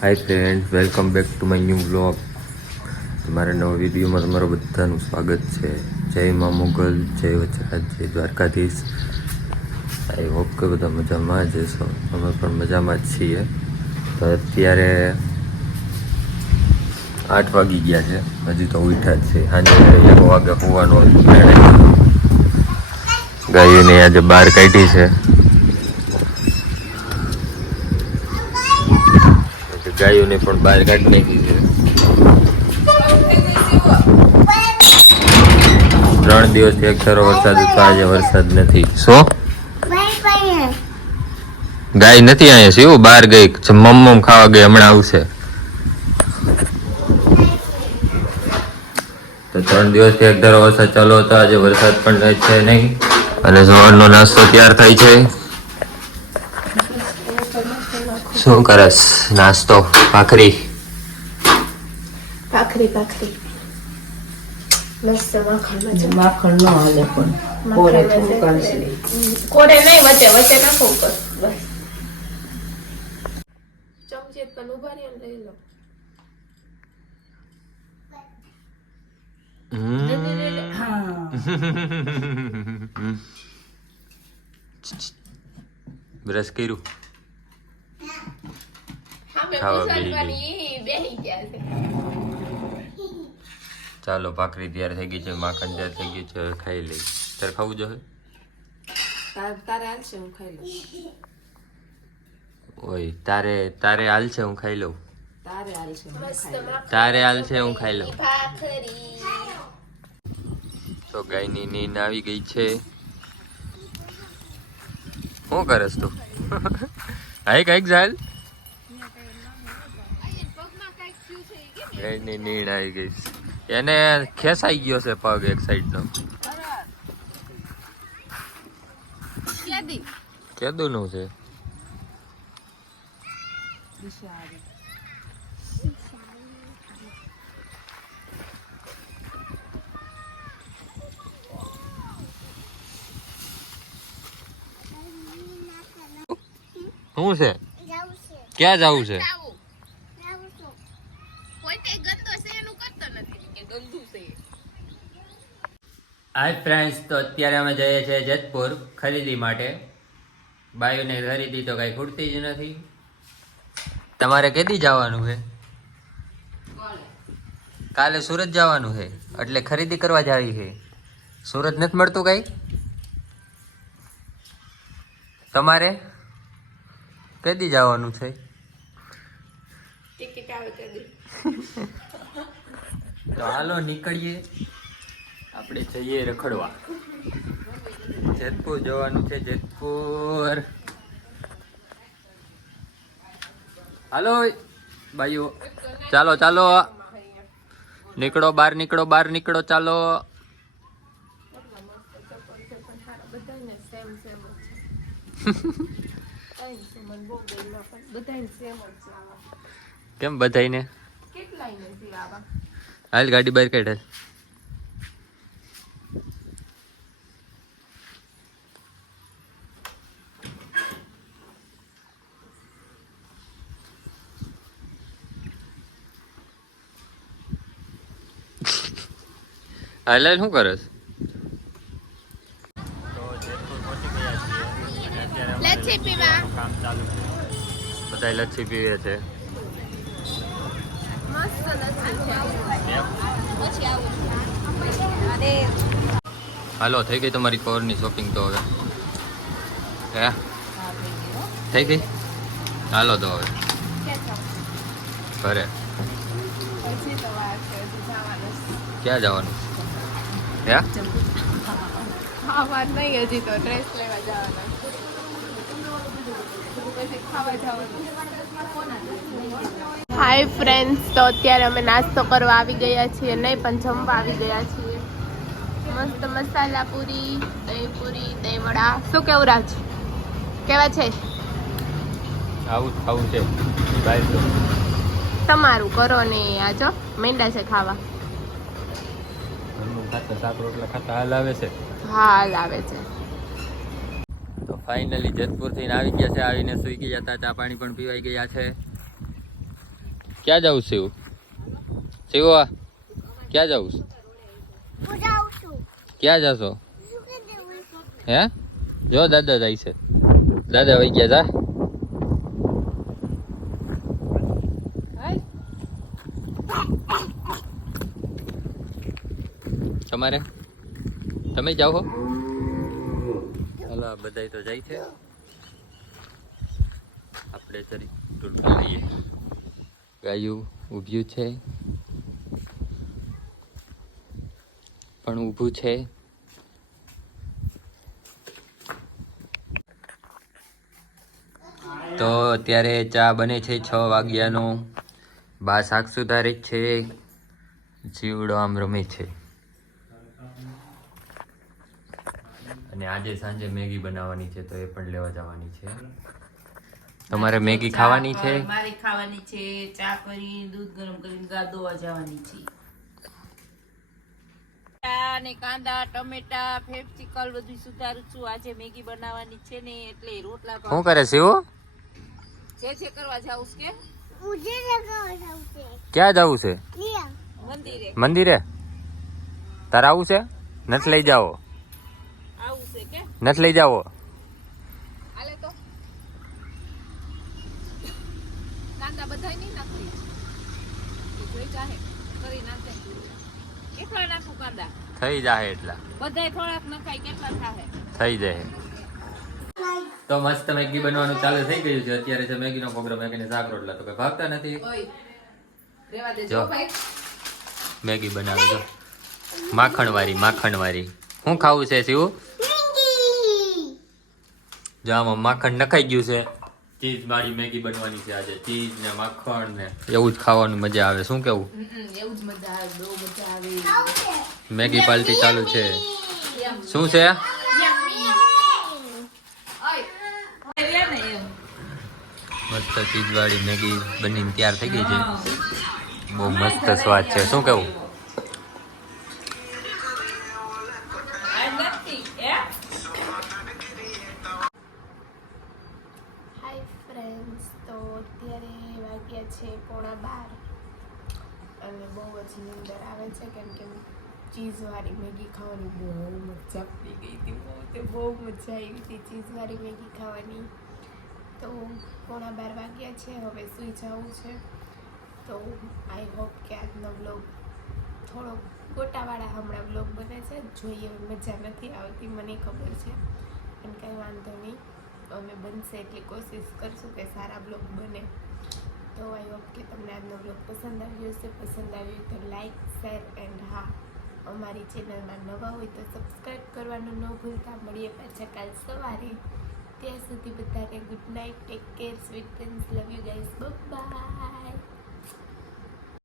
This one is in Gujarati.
Hi friend, welcome back to my new vlog. તમારા નવા વિડીયોમાં તમારું બધાનું સ્વાગત છે. જય મા મોગલ, જય વચરાજ, જય દ્વારકાધીશ. આઈ હોપ કે બધા મજામાં જ હશો. અમે પણ મજામાં જ છીએ. તો અત્યારે 8 વાગી ગયા છે, હજી તો ઉઠ્યા જ છે. સાંજે 1 વાગે હોવાનો નિર્ણય. ગાયોને આજે બહાર કાઢી છે. ગાયોને પણ બહાર કાઢી નાખી છે. 3 દિવસથી એક ધારો વરસાદ હતો, આજે વરસાદ નથી. શું ગાય નથી અહીંયા? શિવ બહાર ગઈ, મમ્મ ખાવા ગઈ, હમણાં આવશે. તો 3 દિવસથી એક ધારો વરસાદ ચાલુ હતો, આજે વરસાદ પણ છે નહીં. અને સવારનો નાસ્તો તૈયાર થાય છે. શું કરસ નાસ્તો? ભાખરી મસ્ત માખણ માખણ ન હાલે પણ કોરે થોડું કાઢશે. કોરે નહીં, વચ્ચે વચ્ચે નાખો ઉપર બસ. ચમચી પણ ઉભા રહી અને લઈ લો. બ્રશ કર્યું? ખાવા બેહી ગયા છે. ચાલો, ભાખરી તૈયાર થઈ ગઈ છે, માખણ તૈયાર થઈ ગયું છે, ખાઈ લઈ. તારે ખાવું જોઈએ? તારે હાલશે, હું ખાઈ લઉં. ઓય, તારે હાલશે, હું ખાઈ લઉં. તારે હાલશે તારે હાલશે, હું ખાઈ લઉં. ભાખરી તો ગાયની નીંદ આવી ગઈ છે. શું કરસ તું? હાય કઈક ચાલ. ગાયની નીંદ આવી ગઈ. એને ખેંચાઈ ગયો છે પગ એક સાઈડ નો. કેદું નું છે? શું છે? ક્યાં જવું છે? હાય ફ્રેન્ડ્સ, તો અત્યારે અમે જઈએ છીએ જેતપુર ખરીદી માટે. બાયુને ખરીદી તો કઈ ખૂટતી જ નથી. તમારે કેદી જવાનું છે? કાલે સુરત જવાનું છે, એટલે ખરીદી કરવા જ આવી છે. સુરત નથી મળતું કઈ? તમારે કેદી જવાનું છે? ટિકિટ આવે કદી. તો હાલો નીકળીએ, આપણે જઈએ રખડવા. જેતપુર જવાનું છે, જેતપુર. હાલો ભાઈઓ, ચાલો ચાલો, નીકળો બહાર, નીકળો બહાર, નીકળો, ચાલો. કેમ બધાઈને? હાલ ગાડી બહાર કાઢે. હાલ શું કરસ? લચ્છી પીવા કામ ચાલુ છે, બધા લચ્છી પીવે છે. મસ્ત લચ્છી છે. પછી આવું. હાલો, થઈ ગઈ તમારી કવરની શોપિંગ તો હવે? હે, થઈ ગઈ? હાલો તો હવે ઘરે. ક્યાં જવાનું? હે, ખાવા નહીં, હજી તો ડ્રેસ લેવા જવાના. પછી ખાવા જવાનું. હાય ફ્રેન્ડ્સ, તો અત્યારે અમે નાસ્તો કરવા આવી ગયા છીએ, નહીં પણ જમવા આવી ગયા છીએ. મસ્ત મસાલા પૂરી, દહીં પૂરી, દહીં વડા. શું કેવું રાજ? કેવા છે? આવું જ ખાવું છે. બાય તો તમારું કરો ને. આ જો મેંડા છે ખાવા. ઘરનું ખાતા, શાક રોટલા ખાતા હાલ આવે છે. હા, હાલ આવે છે. તો ફાઇનલી જેતપુર થઈને આવી ગયા છે. આવીને સૂઈ ગયા હતા, ચા પાણી પણ પીવાઈ ગયા છે. ક્યાં જાઉં શિવ? શિવ ક્યાં જાઉં? ક્યાં જશો? હે જો દાદા જાય છે. દાદા વહી ગયા તા. તમારે તમે જાઓ હો? હાલો બધાય તો જાય છે. આપણે જરી ટૂટકા લઈએ. ગાયું ઊભ્યું છે પણ ઊભું છે. તો અત્યારે ચા બને છે 6 વાગ્યાનો. બા શાક સુધારે છે. જીવડો આમ રમે છે. અને આજે સાંજે મેગી બનાવવાની છે તો એ પણ લેવા જવાની છે. તમારે મેગી ખાવાની છે? મારે ખાવાની છે. ચા કરી દૂધ ગરમ કરીને ગાદોવા જવાની છે. અને કાંદા ટમેટા ફેફ્સિકલ બધું સુધારું છું. આજે મેગી બનાવવાની છે ને એટલે રોટલા શું કરે છે? જે કરવા જાઉં કે ક્યાં જવું છે? મંદિરે. મંદિરે તારે આવું છે? નથી લઈ જાઓ. આવું છે કે નથી લઈ જાઓ. હાલે તો કાંદા બધા નહીં નાખી જોઈ જાહે કરી નાખે. કેટલા નાખું કાંદા? થઈ જાય એટલા. બધાય થોડાક નખાય કેટલા થાય? થઈ જાય. તો મસ્ત મેગી બનવાનું ચાલુ થઈ ગયું છે. અત્યારે છે મેગીનો પ્રોગ્રામ. મેગીને શાક રોટલા તો કઈ ભાગતા નથી. ઓય રેવા દે જો. જો ભાઈ. મેગી બનાવે જો માખણ વાળી. શું ખાવું છે શિવ? જો આમાં માખણ નખાઈ ગયું છે. ચીઝ વાળી મેગી બનવાની છે આજે. ચીઝ ને માખણ ને એવું જ ખાવાનું મજા આવે. શું કેવું? એવું જ મજા આવે. બહુ મજા આવે. મેગી પાર્ટી ચાલુ છે. શું છે? મસ્ત ચીઝ વાળી મેગી બનીને તૈયાર થઈ ગઈ છે. બહુ મસ્ત સ્વાદ છે. શું કેવું? હાય ફ્રેન્ડ્સ, તો અત્યારે વાગ્યા છે 11:15 અને બહુ જ નીંદર આવે છે કેમ કે ચીઝવાળી મેગી ખાવાની બહુ મજા પડી ગઈ હતી. બહુ મજા આવી હતી ચીઝવાળી મેગી ખાવાની. તો 11:15 વાગ્યા છે. હવે સૂઈ જવું છે. તો આઈ હોપ કે આજનો બ્લોગ થોડો ગોટાવાળા હમણાં બ્લોગ બને છે. જોઈએ મજા નથી આવતી મને ખબર છે પણ કંઈ વાંધો નહીં. અમે બનશે એટલી કોશિશ કરશું કે સારા બ્લોગ બને. તો આઈ હોપ કે તમને આજનો બ્લોગ પસંદ આવ્યો હશે. પસંદ આવ્યો તો લાઈક શેર એન્ડ હા અમારી ચેનલમાં નવા હોય તો સબસ્ક્રાઈબ કરવાનું ન ભૂલતા. મળીએ પાછા કાલ સવારે. ત્યાં સુધી બધાને good night. Take care. Sweet dreams. Love you guys. By.